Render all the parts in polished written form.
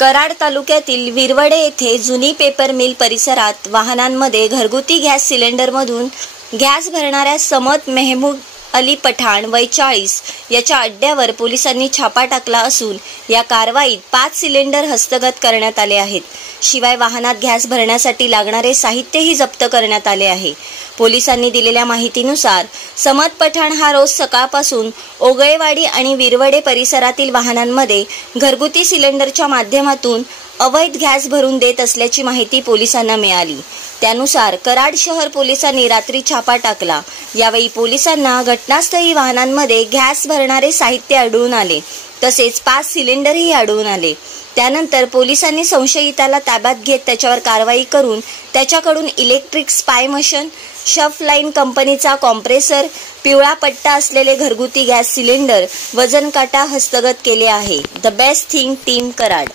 कराड तालुक्यातील विरवडे येथे जुनी पेपर मिल परिसरात वाहनांमध्ये घरगुती गॅस सिलेंडरमधून गॅस भरणाऱ्या समत मेहमूद अली पठाण वय 40 याच्या अड्ड्यावर पोलिसांनी छापा टाकला असून या कारवाईत 5 सिलेंडर हस्तगत करण्यात आले आहेत। शिवाय वाहनात गॅस भरण्यासाठी लागणारे साहित्यही जप्त करण्यात आले आहे। पोलिसांनी दिलेल्या माहितीनुसार समत पठाण हा रोज सकाळपासून ओगळेवाडी आणि विरवडे परिसरातील वाहनांमध्ये घरगुती सिलेंडरच्या माध्यमातून अवैध गॅस भरून देत असल्याची माहिती पोलिसांना मिळाली। त्यानुसार कराड शहर पोलिसांनी रात्री छापा टाकला। यावेळी पोलिसांना घटनास्थळी वाहनांमध्ये गॅस भरणारे साहित्य आढळून आले, तसेच 5 सिलेंडरही आढळून आले। त्यानंतर पोलिसांनी संशयिताला ताब्यात घेत त्याच्यावर कारवाई करून त्याच्याकडून इलेक्ट्रिक स्पाय मशीन, शफ लाईन कंपनीचा कॉम्प्रेसर, पिवळा पट्टा असलेले घरगुती गॅस सिलेंडर, वजन काटा हस्तगत केले आहे। The best thing team Karad.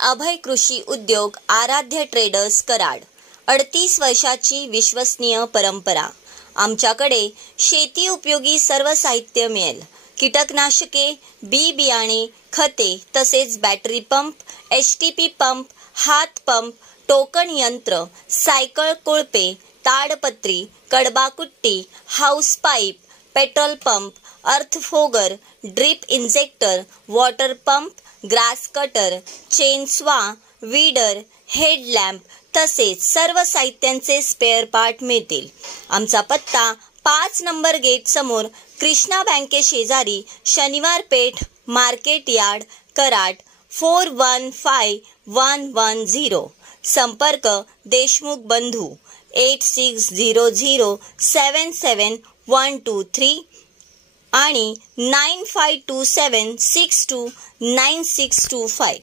Abhay Krushi Udyog आराध्य ट्रेडर्स कराड। 38 वर्षाची विश्वसनीय परंपरा। आमच्याकडे शेती उपयोगी सर्व साहित्य मिळेल। कीटकनाशके, बी बियाणे, खते तसेच बॅटरी पंप, एचटीपी पंप, हात पंप, टोकन यंत्र, सायकल कोळपे, ताडपत्री, कडबाकुट्टी, हाऊस पाईप, पेट्रोल पंप, अर्थ fogger, drip injector, water pump, grass cutter, चेनस्वा, weeder, headlamp तसेच सर्व साहित्यांचे स्पेअर पार्ट मिळतील। आमचा पत्ता 5 नंबर गेट समोर कृष्णा बँके शेजारी, शनिवार पेठ, मार्केट यार्ड, कराड 415110। संपर्क देशमुख बंधू 8600771223 आणि 9527629625।